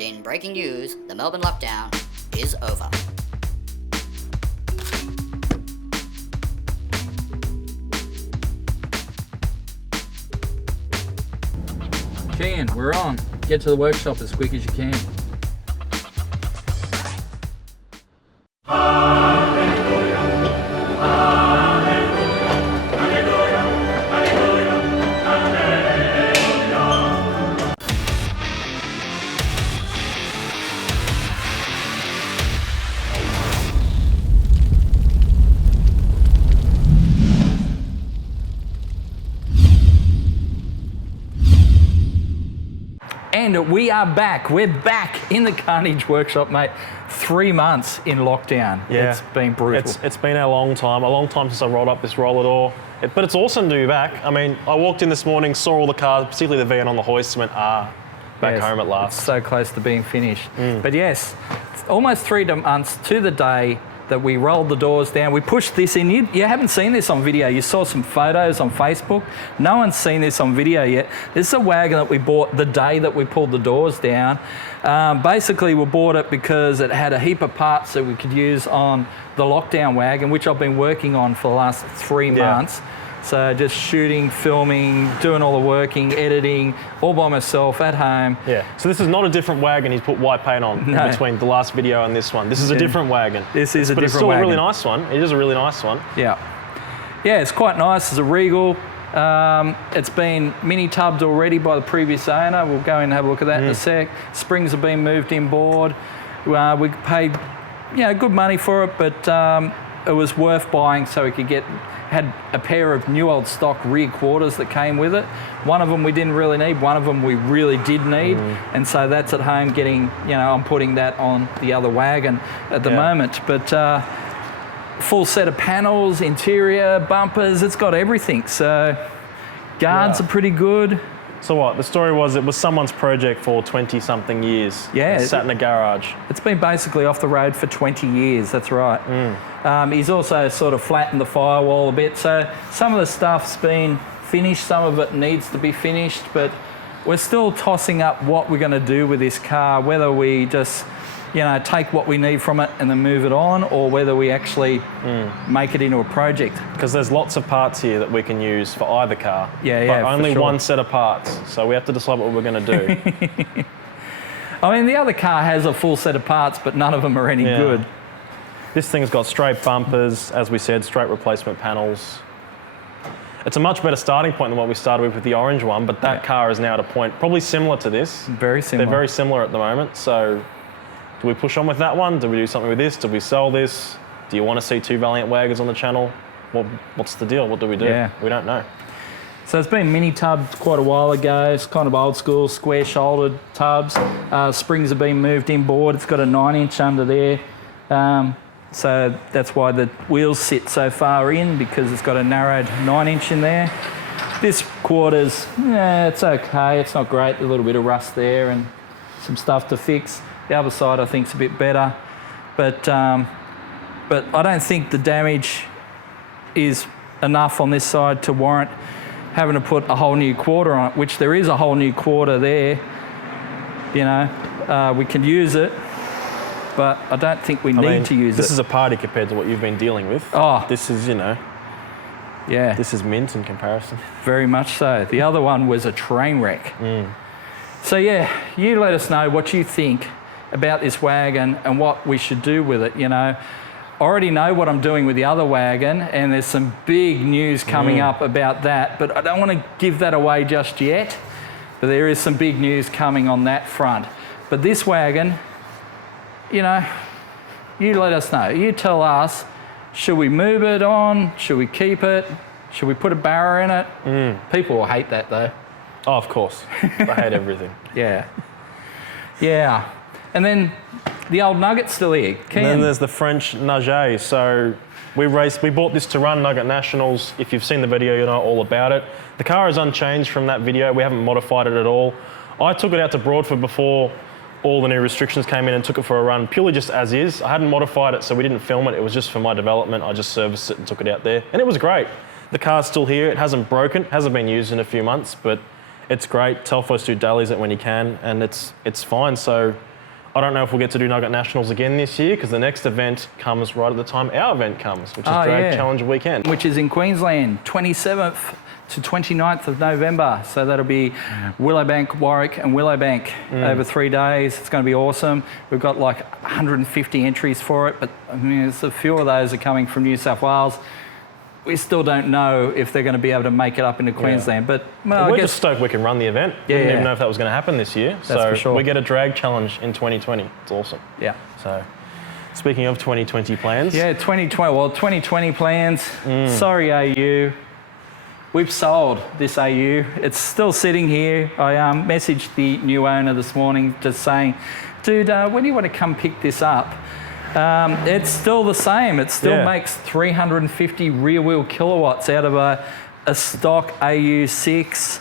And in breaking news, the Melbourne lockdown is over. Ken, we're on. Get to the workshop as quick as you can. And we are back. We're back in the Carnage Workshop, mate. 3 months in lockdown. Yeah. It's been brutal. It's been a long time since I rolled up this roller door. But it's awesome to be back. I mean, I walked in this morning, saw all the cars, particularly the van on the hoist, and went, back home at last. It's so close to being finished. But yes, it's almost 3 months to the day that we rolled the doors down. We pushed this in. You haven't seen this on video. You saw some photos on Facebook. No one's seen this on video yet. This is a wagon that we bought the day that we pulled the doors down. Basically, we bought it because it had a heap of parts that we could use on the lockdown wagon, which I've been working on for the last 3 months. So just shooting, filming, doing all the working, editing, all by myself at home. Yeah, so this is not a different wagon he's put white paint on in between the last video and this one. This is a different wagon. This is a different wagon. But it's still a really nice one. It is a really nice one. Yeah. Yeah, it's quite nice. It's a Regal. It's been mini tubbed already by the previous owner. We'll go in and have a look at that in a sec. Springs have been moved inboard. We paid, good money for it, but it was worth buying so we could had a pair of new old stock rear quarters that came with it. One of them we didn't really need, one of them we really did need. And so that's at home getting, I'm putting that on the other wagon at the moment. But full set of panels, interior, bumpers, it's got everything. So guards are pretty good. So what, the story was it was someone's project for 20-something years. Yeah. It sat in a garage. It's been basically off the road for 20 years, that's right. He's also sort of flattened the firewall a bit. So some of the stuff's been finished, some of it needs to be finished, but we're still tossing up what we're gonna do with this car, whether we just, take what we need from it and then move it on, or whether we actually make it into a project. Because there's lots of parts here that we can use for either car. But only one set of parts. So we have to decide what we're going to do. I mean, the other car has a full set of parts, but none of them are any good. This thing's got straight bumpers, as we said, straight replacement panels. It's a much better starting point than what we started with the orange one, but that car is now at a point probably similar to this. Very similar. They're very similar at the moment. So do we push on with that one? Do we do something with this? Do we sell this? Do you want to see 2 Valiant wagons on the channel? What's the deal? What do we do? Yeah. We don't know. So it's been mini tubbed quite a while ago. It's kind of old school, square shouldered tubs. Springs have been moved inboard. It's got a 9-inch under there. So that's why the wheels sit so far in, because it's got a narrowed 9-inch in there. This quarter's, it's okay. It's not great. A little bit of rust there and some stuff to fix. The other side I think is a bit better, but I don't think the damage is enough on this side to warrant having to put a whole new quarter on it, which there is a whole new quarter there. We can use it, but I don't think we need to use it. This is a party compared to what you've been dealing with. Oh. This is, this is mint in comparison. Very much so. The other one was a train wreck. So you let us know what you think about this wagon and what we should do with it. I already know what I'm doing with the other wagon, and there's some big news coming up about that, but I don't want to give that away just yet. But there is some big news coming on that front. But this wagon, you let us know. You tell us, should we move it on? Should we keep it? Should we put a barra in it? People will hate that though. Oh, of course. I hate everything. Yeah. And then the old Nugget's still here. And then there's the French Nugget. So we bought this to run Nugget Nationals. If you've seen the video, you know all about it. The car is unchanged from that video. We haven't modified it at all. I took it out to Broadford before all the new restrictions came in and took it for a run, purely just as is. I hadn't modified it, so we didn't film it. It was just for my development. I just serviced it and took it out there. And it was great. The car's still here. It hasn't broken, hasn't been used in a few months, but it's great. Telfos do dailies it when you can, and it's fine. So I don't know if we'll get to do Nugget Nationals again this year because the next event comes right at the time our event comes, which is Drag Challenge Weekend. Which is in Queensland, 27th to 29th of November. So that'll be Willowbank, Warwick and Willowbank over 3 days. It's going to be awesome. We've got like 150 entries for it, but I mean, there's a few of those are coming from New South Wales. We still don't know if they're going to be able to make it up into Queensland, but we're just stoked we can run the event. We didn't even know if that was going to happen this year. That's for sure. We get a drag challenge in 2020. It's awesome. Yeah. So, speaking of 2020 plans. Yeah, 2020. Well, 2020 plans. Sorry, AU. We've sold this AU. It's still sitting here. I messaged the new owner this morning just saying, dude, when do you want to come pick this up? It's still the same. It still makes 350 rear wheel kilowatts out of a stock AU6.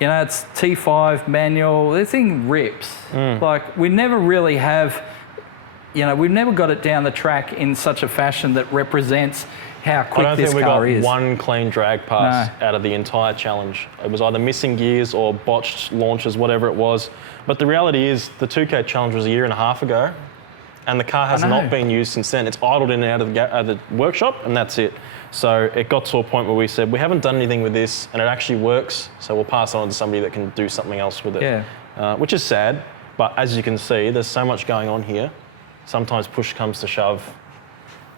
You know, it's T5 manual. The thing rips. Like, we never really have, you know, we've never got it down the track in such a fashion that represents how quick this car is. I don't think we got one clean drag pass out of the entire challenge. It was either missing gears or botched launches, whatever it was. But the reality is the 2K challenge was a year and a half ago. And the car has not been used since then. It's idled in and out of the workshop, and that's it. So it got to a point where we said, we haven't done anything with this, and it actually works, so we'll pass it on to somebody that can do something else with it. Yeah. Which is sad, but as you can see, there's so much going on here. Sometimes push comes to shove,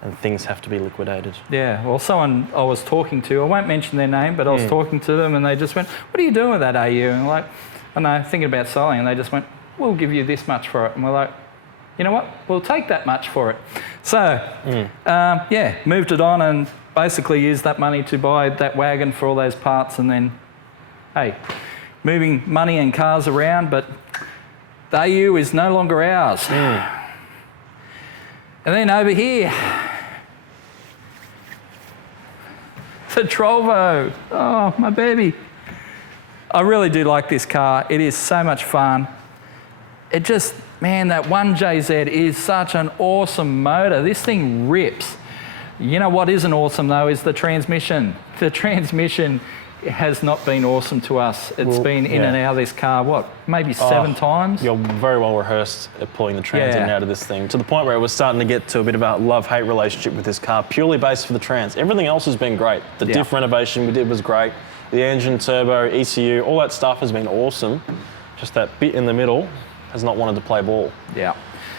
and things have to be liquidated. Yeah, well, someone I was talking to, I won't mention their name, but I was talking to them, and they just went, what are you doing with that AU? And I'm like, I don't know, thinking about selling, and they just went, we'll give you this much for it. And we're like, you know what, we'll take that much for it. So, yeah, moved it on and basically used that money to buy that wagon for all those parts, and then, hey, moving money and cars around, but the AU is no longer ours. And then over here, the Trolvo. Oh, my baby. I really do like this car. It is so much fun. It just, man, that 1JZ is such an awesome motor. This thing rips. You know what isn't awesome though is the transmission. The transmission has not been awesome to us. It's been in and out of this car, what, maybe 7 times? You're very well rehearsed at pulling the trans in and out of this thing, to the point where it was starting to get to a bit of a love-hate relationship with this car, purely based for the trans. Everything else has been great. The diff renovation we did was great. The engine, turbo, ECU, all that stuff has been awesome. Just that bit in the middle has not wanted to play ball. Yeah.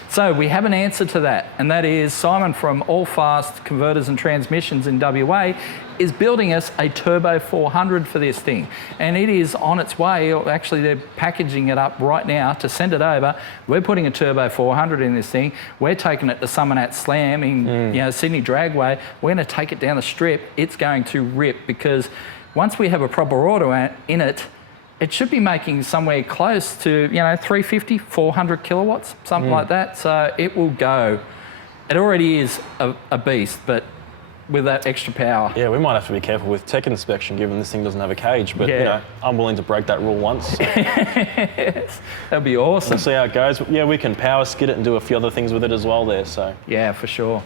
So we have an answer to that, and that is Simon from All Fast Converters and Transmissions in WA is building us a Turbo 400 for this thing. And it is on its way. Actually, they're packaging it up right now to send it over. We're putting a Turbo 400 in this thing. We're taking it to Summonat Slam in you know, Sydney Dragway. We're going to take it down the strip. It's going to rip, because once we have a proper auto in it, it should be making somewhere close to, you know, 350, 400 kilowatts, something like that. So it will go. It already is a beast, but with that extra power. Yeah, we might have to be careful with tech inspection, given this thing doesn't have a cage. But, you know, I'm willing to break that rule once. So. Yes, that'd be awesome. We'll see how it goes. Yeah, we can power skid it and do a few other things with it as well there. So. Yeah, for sure.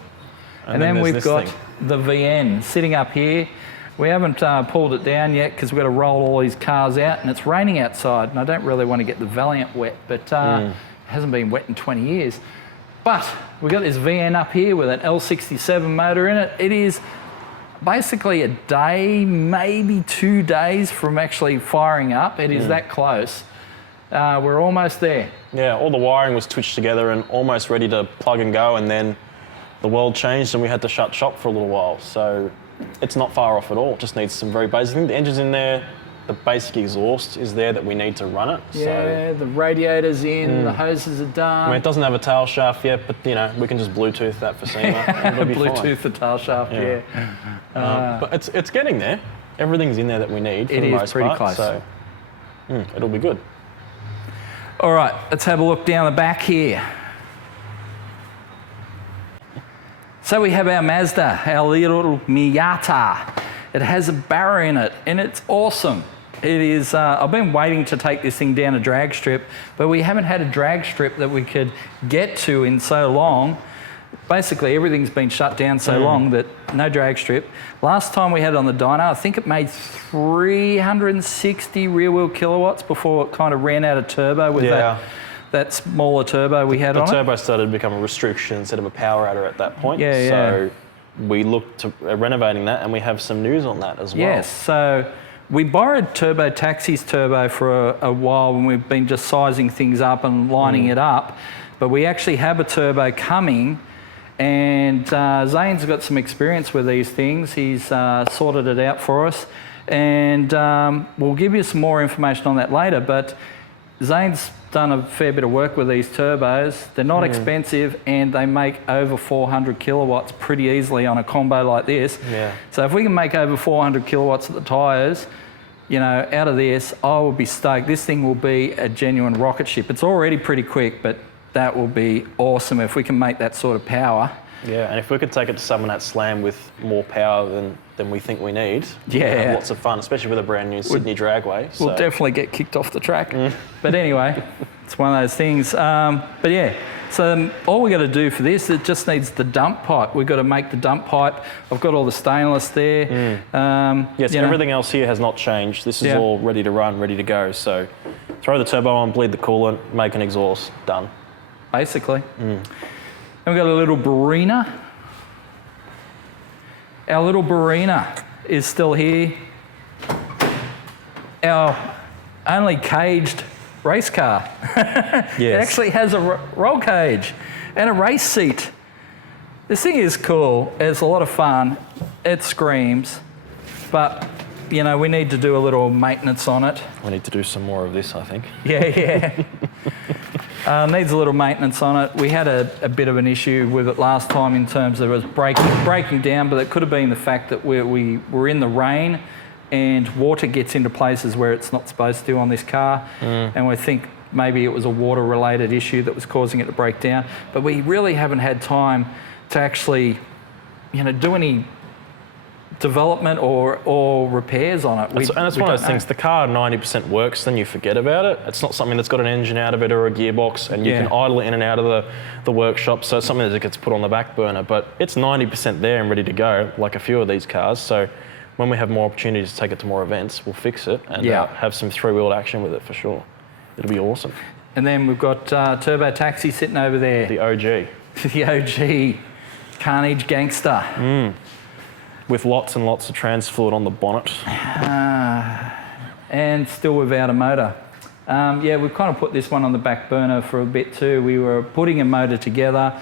And then we've got the VN sitting up here. We haven't pulled it down yet because we've got to roll all these cars out, and it's raining outside, and I don't really want to get the Valiant wet, but it hasn't been wet in 20 years. But we've got this VN up here with an L67 motor in it. It is basically a day, maybe 2 days from actually firing up. It is that close. We're almost there. Yeah, all the wiring was twitched together and almost ready to plug and go, and then the world changed and we had to shut shop for a little while. So it's not far off at all. It just needs some very basic things. The engine's in there, the basic exhaust is there that we need to run it. Yeah, the radiator's in, the hoses are done. I mean, it doesn't have a tail shaft yet, but you know, we can just Bluetooth that for SEMA. Bluetooth the tail shaft, but it's getting there. Everything's in there that we need for the most pretty part, close. So it'll be good. All right, let's have a look down the back here. So we have our Mazda, our little Miata. It has a barrow in it, and it's awesome. It is, I've been waiting to take this thing down a drag strip, but we haven't had a drag strip that we could get to in so long. Basically, everything's been shut down so long that no drag strip. Last time we had it on the dyno, I think it made 360 rear wheel kilowatts before it kind of ran out of turbo with that smaller turbo we had The on it. turbo started to become a restriction instead of a power adder at that point. Yeah, So we looked to renovating that, and we have some news on that as well. Yes, so we borrowed Turbo Taxi's turbo for a while when we've been just sizing things up and lining it up, but we actually have a turbo coming, and Zane's got some experience with these things. He's sorted it out for us, and we'll give you some more information on that later, but Zane's done a fair bit of work with these turbos. They're not expensive, and they make over 400 kilowatts pretty easily on a combo like this. Yeah. So if we can make over 400 kilowatts at the tyres, you know, out of this, I will be stoked. This thing will be a genuine rocket ship. It's already pretty quick, but that will be awesome if we can make that sort of power. Yeah, and if we could take it to someone at Slam with more power than we think we need, we'll have lots of fun, especially with a brand new Sydney dragway. We'll definitely get kicked off the track. But anyway, it's one of those things. But yeah, so all we got to do for this, it just needs the dump pipe. We've got to make the dump pipe. I've got all the stainless there. Yes, everything else here has not changed. This is all ready to run, ready to go. So throw the turbo on, bleed the coolant, make an exhaust, done. Basically. And we've got a little Barina. Our little Barina is still here. Our only caged race car. It actually has a roll cage and a race seat. This thing is cool. It's a lot of fun. It screams, but you know, we need to do a little maintenance on it. We need to do some more of this, I think. Yeah. Needs a little maintenance on it. We had a bit of an issue with it last time in terms of it was breaking down, but it could have been the fact that we were in the rain and water gets into places where it's not supposed to on this car. And we think maybe it was a water-related issue that was causing it to break down. But we really haven't had time to actually, you know, do any development or repairs on it. And it's one of those things, the car 90% works, then you forget about it. It's not something that's got an engine out of it or a gearbox, and you can idle it in and out of the workshop, so it's something that gets put on the back burner, but it's 90% there and ready to go, like a few of these cars. So when we have more opportunities to take it to more events, we'll fix it and have some three-wheeled action with it for sure. It'll be awesome. And then we've got Turbo Taxi sitting over there. The OG. The OG Carnage Gangster. With lots and lots of trans fluid on the bonnet. And still without a motor. We've kind of put this one on the back burner for a bit too. We were putting a motor together.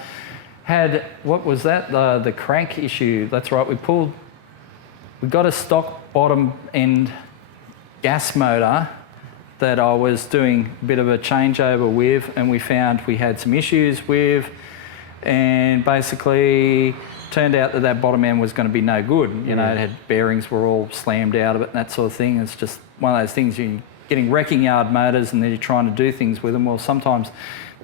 Had, what was that? The crank issue. That's right, we got a stock bottom end gas motor that I was doing a bit of a changeover with, and we found we had some issues with, and basically turned out that bottom end was going to be no good. You know, it had bearings were all slammed out of it and that sort of thing. It's just one of those things, you're getting wrecking yard motors and then you're trying to do things with them. Well, sometimes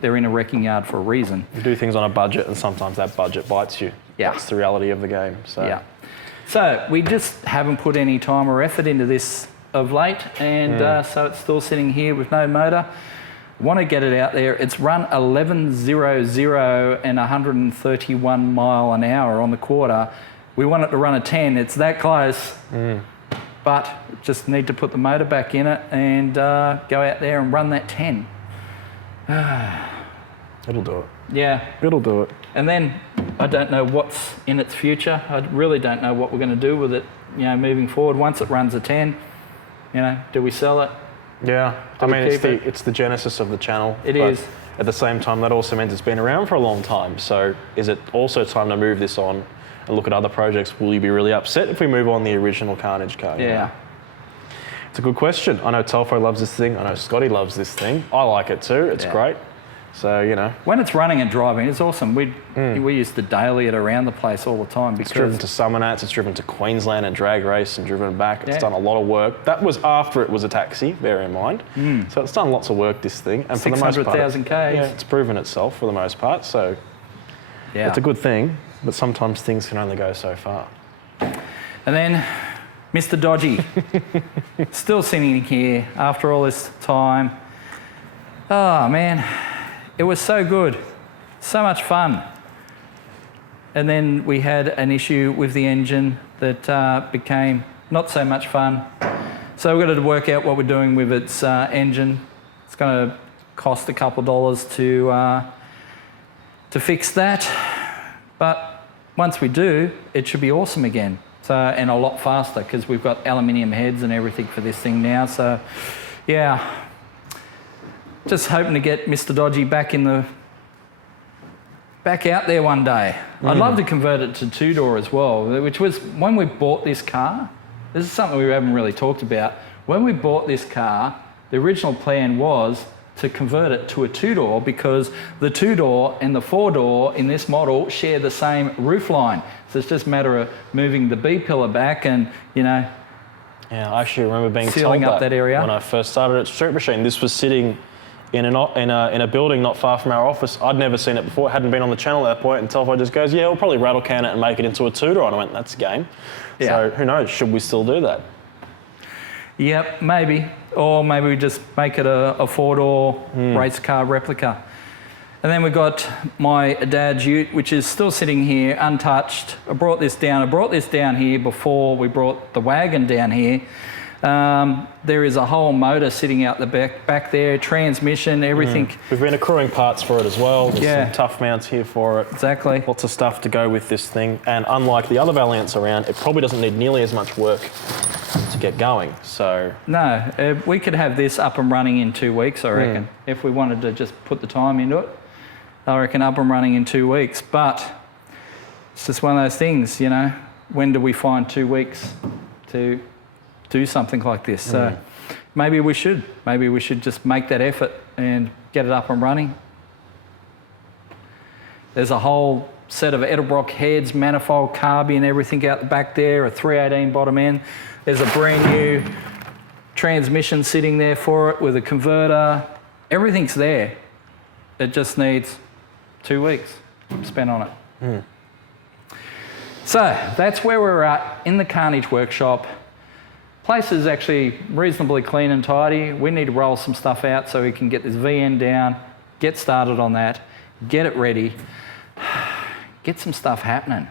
they're in a wrecking yard for a reason. You do things on a budget and sometimes that budget bites you. Yeah. That's the reality of the game. So we just haven't put any time or effort into this of late, and so it's still sitting here with no motor. Want to get it out there. It's run 11.00 and 131 mile an hour on the quarter. We want it to run a 10. It's that close, but just need to put the motor back in it and go out there and run that 10. It'll do it. Yeah. It'll do it. And then I don't know what's in its future. I really don't know what we're going to do with it, you know, moving forward. Once it runs a 10, you know, do we sell it? Yeah, I mean, it's the genesis of the channel. It is. At the same time, that also means it's been around for a long time. So is it also time to move this on and look at other projects? Will you be really upset if we move on the original Carnage car? Yeah. You know? It's a good question. I know Telfo loves this thing. I know Scotty loves this thing. I like it too. It's great. So, you know. When it's running and driving, it's awesome. We used to daily it around the place all the time. Because it's driven to Summernats, it's driven to Queensland and drag race and driven back. It's done a lot of work. That was after it was a taxi, bear in mind. So it's done lots of work, this thing. And for the most part, 600,000 Ks. Yeah, it's proven itself for the most part. So it's a good thing, but sometimes things can only go so far. And then Mr. Dodgy, still sitting here after all this time. Oh, man. It was so good, so much fun. And then we had an issue with the engine that became not so much fun. So we've got to work out what we're doing with its engine. It's going to cost a couple of dollars to fix that. But once we do, it should be awesome again. So, and a lot faster because we've got aluminium heads and everything for this thing now. So, yeah, just hoping to get Mr. Dodgy back out there one day. I'd love to convert it to two-door as well, which was when we bought this car. This is something we haven't really talked about. When we bought this car, the original plan was to convert it to a two-door because the two-door and the four-door in this model share the same roof line. So it's just a matter of moving the B-pillar back and, you know, yeah, I actually remember being sealing told up that area. When I first started at Street Machine. This was sitting in a building not far from our office. I'd never seen it before. It hadn't been on the channel at that point. And Telfo just goes, yeah, we'll probably rattle can it and make it into a two-door. And I went, that's a game. Yeah. So who knows? Should we still do that? Yep, maybe. Or maybe we just make it a four-door race car replica. And then we got my dad's ute, which is still sitting here untouched. I brought this down here before we brought the wagon down here. There is a whole motor sitting out the back there, transmission, everything. We've been accruing parts for it as well. There's some tough mounts here for it. Exactly. Lots of stuff to go with this thing. And unlike the other Valiants around, it probably doesn't need nearly as much work to get going. So no, we could have this up and running in 2 weeks, I reckon, if we wanted to just put the time into it. I reckon up and running in 2 weeks. But it's just one of those things, you know, when do we find 2 weeks to do something like this? So maybe we should just make that effort and get it up and running. There's a whole set of Edelbrock heads, manifold, carby and everything out the back there, a 318 bottom end. There's a brand new transmission sitting there for it with a converter. Everything's there. It just needs 2 weeks spent on it. So that's where we're at in the Carnage Workshop. Place is actually reasonably clean and tidy. We need to roll some stuff out so we can get this VN down, get started on that, get it ready, get some stuff happening.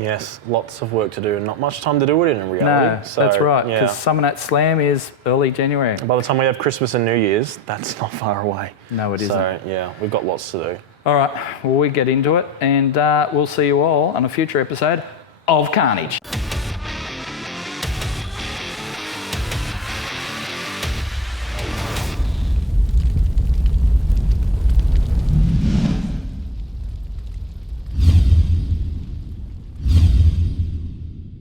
yes, lots of work to do and not much time to do it in reality. No, So, that's right, yeah. because some of that slam is early January. By the time we have Christmas and New Year's, that's not far away. No, it isn't. So, yeah, we've got lots to do. All right, well, we get into it and we'll see you all on a future episode of Carnage.